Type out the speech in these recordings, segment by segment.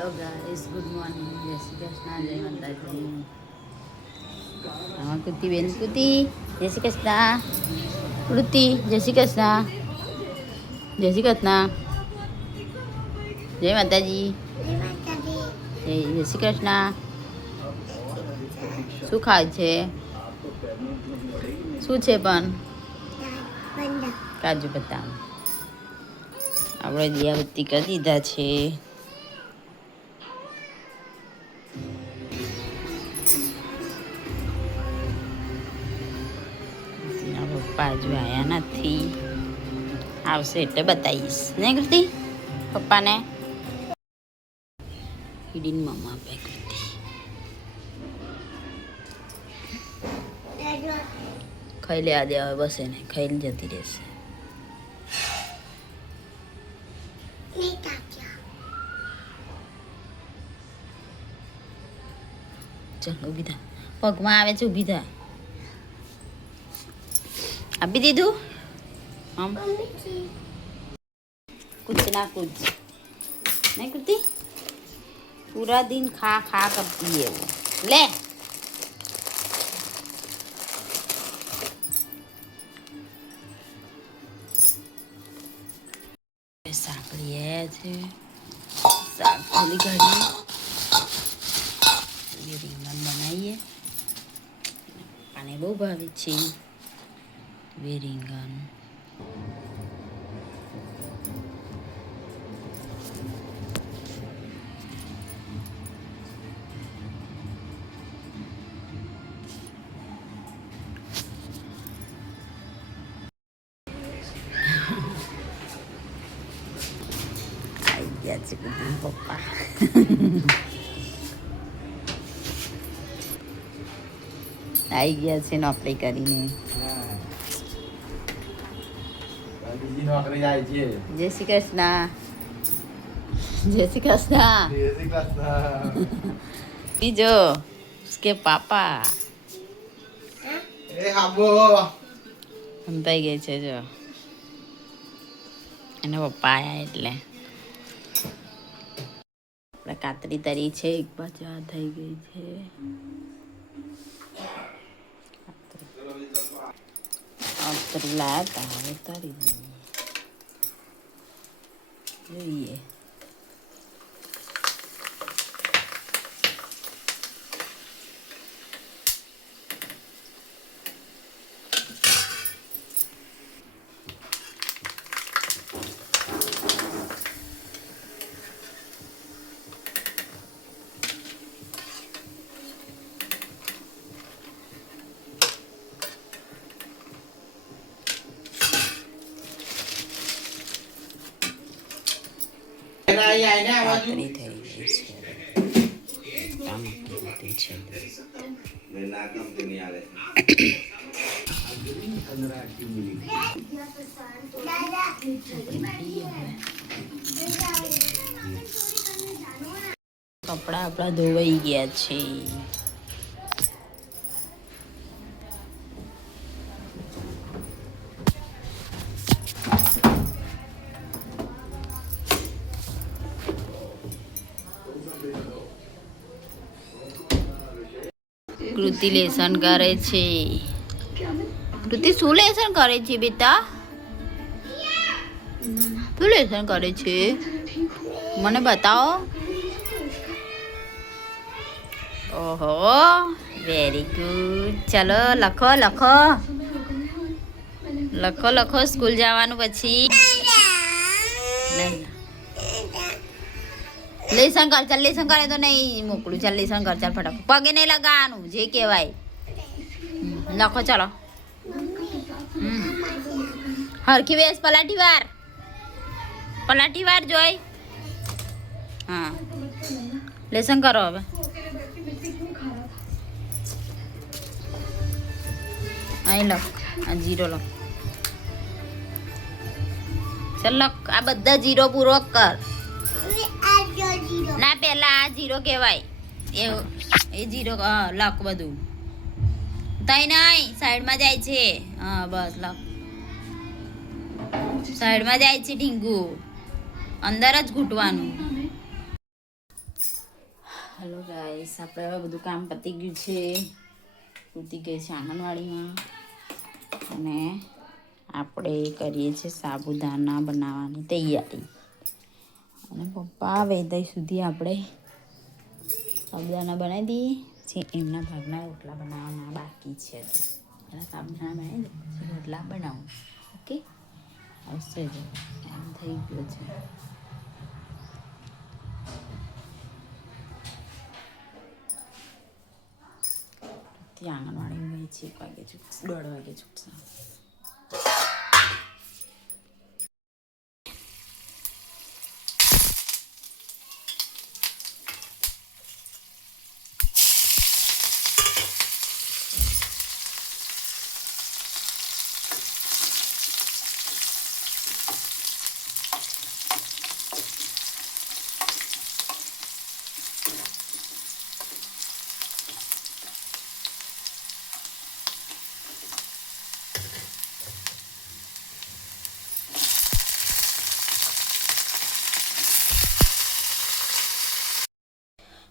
Hello guys, good morning, जय श्री कृष्ण, जय माता दी। हाँ कुत्ती बेन कुत्ती, जय श्री कृष्ण कुत्ती, जय श्री कृष्ण, जय श्री कृष्ण, जय माता जी, जय श्री कृष्ण। શું ખાય છે? શું છે પણ? કાજુ બદામ. આપણે દિયાબત્તી કરી દીધા છે. પપ્પા હજુ આવ્યા નથી, આવશે એટલે બતાવીશ ને કૃતિ પપ્પાને. હિડીન મમ્મા આપે કૃતિ. ખાઈ લે આજે, હવે બસ એને ખાઈને જતી રહેશે. ચાલ ઊભી થા, પગમાં આવે છે, ઊભી થા. આપી દીધું આમ कुछ ना कुछ नहीं करती, पूरा दिन खा खा करती है वो. ले શાક લઈએ છે, શાક ખોલી કાઢીએ, રીંગણ બનાવીએ. પાને બહુ ભાવે છે બે રીંગણ. ગયા છે પપ્પા. આવી ગયા છે નોકરી કરીને. જય શ્રી કૃષ્ણ, જય શ્રી કૃષ્ણ. બીજો उसके पापा અંતાઈ ગઈ છે જો, એના પપ્પા આયા એટલે. આપણે કાતરી તરી છે, એક બાજુ આ થઈ ગઈ છે. કાતરી લાયા હતા, હવે તરી જોઈએ. કાતરી થઈ ગઈ છે, ટામેટી છે. કપડા આપણા ધોવાઈ ગયા છે. કૃતિ લેસન કરે છે. કૃતિ શું લેસન કરે છે બેટા? શું લેસન કરે છે મને બતાવો. ઓહો, વેરી ગુડ. ચલો લખો લખો લખો લખો, સ્કૂલ જવાનું પછી. લેસન કર, ચાલ લેસન કરે તો નહીં મોકલું. ચાલ લેસન કર, ચાલ ફટાફટ. પગે નહીં લગાવવાનું, જે કહેવાય લખો. ચાલો હરખી બેસ, પલાટી વાર જોઈ. હા લેસન કરો હવે. અહીં લખ, આ જીરો લખ. ચાલ લખ, આ બધા જીરો પૂરો કર. ના પેલા આ જીરો કહેવાય, એ જીરો લખ બધું. તઈ નહીં, સાઈડમાં જાય છે. હા બસ લખ, સાઈડમાં જાય છે ઢીંગુ, અંદર જ ઘૂંટવાનું. હલો ગાઈસ, આપણે હવે બધું કામ પતી ગયું છે. ઉતી ગઈ છે આંગણવાડીમાં અને આપણે કરીએ છીએ સાબુદાણા બનાવવાની તૈયારી. અને પપ્પા આવે ત્યાં સુધી આપણે સાબુદાણા બનાવી દઈએ. જે એમના ભાગના રોટલા બનાવવાના બાકી છે. એના સાબુદાણા બનાવી દે પછી રોટલા બનાવું. ઓકે, આવશે જ એમ થઈ ગયો છે. આંગણવાડી છે 1 વાગે છૂટશે, 1:30 વાગે છૂટશે.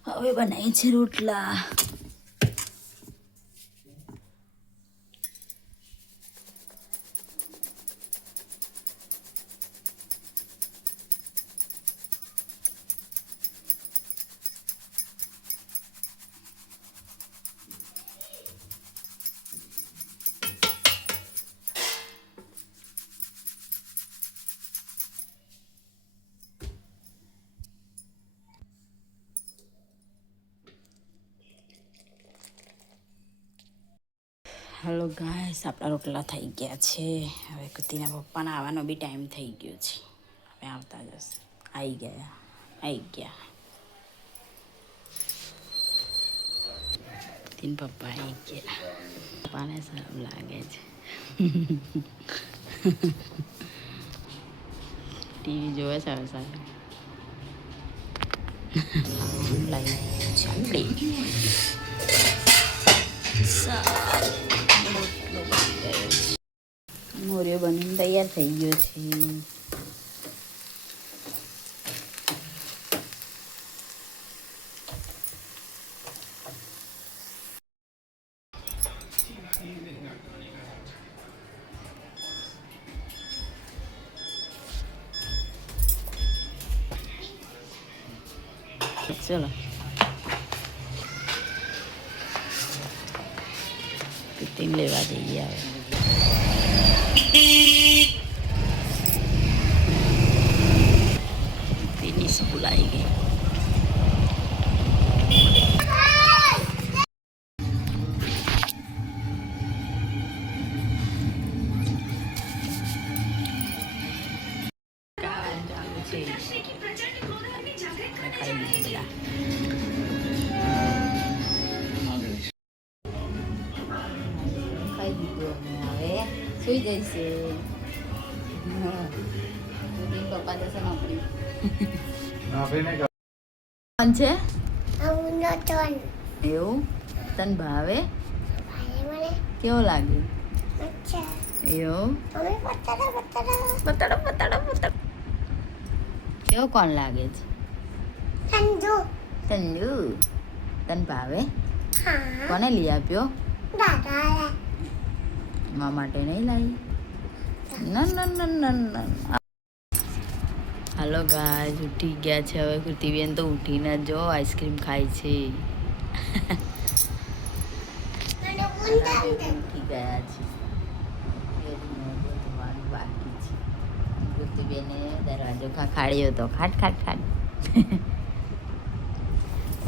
હવે બનાવી છે રોટલા. હલો ગાઈસ, આપણા રોટલા થઈ ગયા છે. હવે કુતીના પપ્પાના આવવાનો બી ટાઈમ થઈ ગયો છે. હવે આવતા જશે. આવી ગયા. કુતીન પપ્પા આવી ગયા. પપ્પાને સારું લાગે છે. ટીવી જોવે સારું સારું. લાવી મોરિયો બનીને તૈયાર થઈ ગયો છે. ચલો કુતીને લેવા જઈએ. આવે તેની સ્કૂલ આવી ગઈ. સુઈ જઈશે. પપ્પા જશે નોકરી. કોણ છે એવું? તને ભાવે? કેવો લાગે? એવું? કેવો કોણ લાગે છે? તંદુ. તને ભાવે? કોને લઈ આપ્યો? મા માટે નહીં લાવી? ના. હાલો ગાઈસ, ઉઠી ગયા છે હવે. કૃતિબેન તો ઉઠીને જો આઈસ્ક્રીમ ખાય છે. ઉઠી ગયા છે. બાકી છે. કૃતિબેને દરવાજો ખખડાયો તો ખાટ.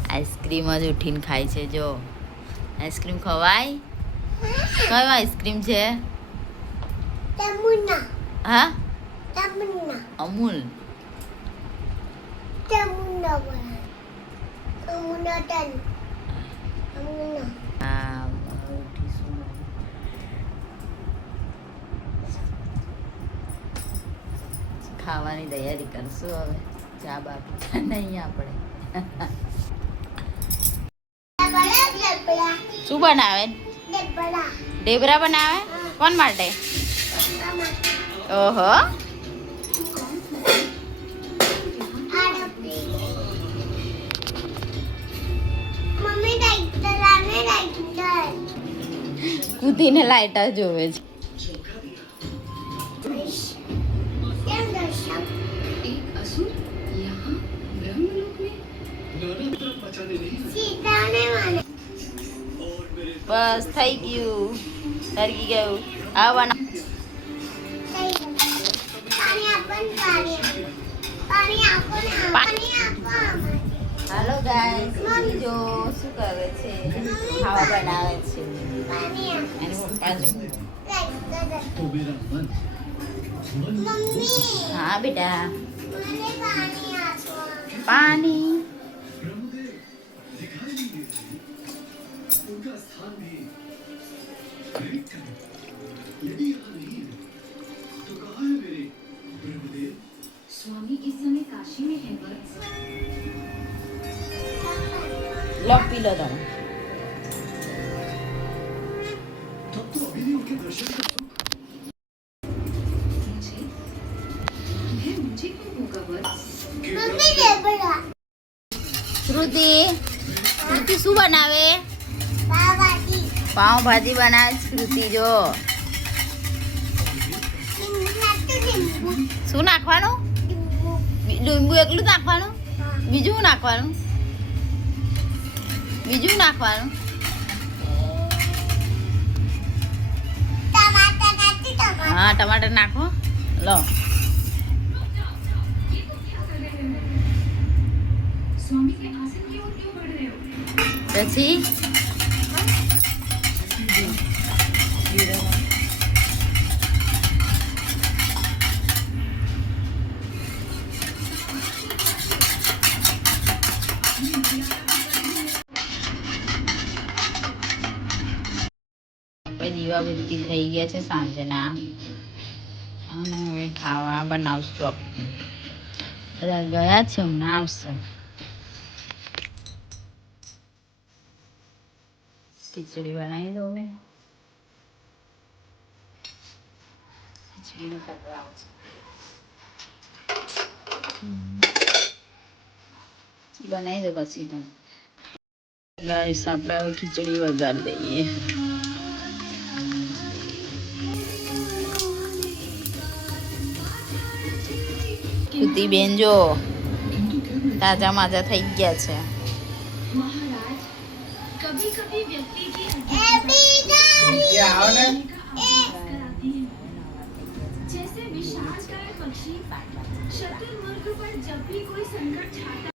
આઈસ્ક્રીમ જ ઉઠીને ખાય છે. જો આઈસ્ક્રીમ ખવાય? કયો આઈસ્ક્રીમ છે? હા, અમૂલ. ખાવાની તૈયારી કરશું હવે. ચા બાકી નહીં આપણે. શું બનાવે? ઢેબરા બનાવે? કોણ માટે? ઓહો, કૂદીને લાઈટર જોવે છે. બસ થઈ ગયું, તરકી ગયું. આવવાના હાલો ગાઈસ, જો શું કરે છે? ખાવા બનાવે છે એની પપ્પા જો. હા બેટા, પાણી. स्वामी इस समय काशी में है वत्स. લો પી લો તમે. मुझे क्यों होगा वत्स? શ્રુતિ, શ્રુતિ શું બનાવે? પાવભાજી બનાવે શ્રુતિ. જો શું નાખવાનું? લીંબુ એકલું નાખવાનું? બીજું નાખવાનું? બીજું નાખવાનું? હા, ટમાટર નાખો. લો स्वामी के आसन की ओर क्यों बढ़ रहे हो? પછી દીવાબત્તી થઈ ગયા છે સાંજના, અને હવે ખાવા બનાવશું. આપણે બધા ગયા છે, હમણાં આવશે. ખીચડી બનાવી દઉં ને, ખીચડીનો કલર આવશે. બનાવી દો પછી તો ગાઈસ, આપણે હવે ખીચડી વઘારી દઈએ. કૃતિ બેન જો તાજા માજા થઈ ગયા છે. महाराज, कभी कभी व्यक्ति की कराती है. जैसे विशालकाय पक्षी शत्रुमुर्ग पर जब भी कोई संकट छाता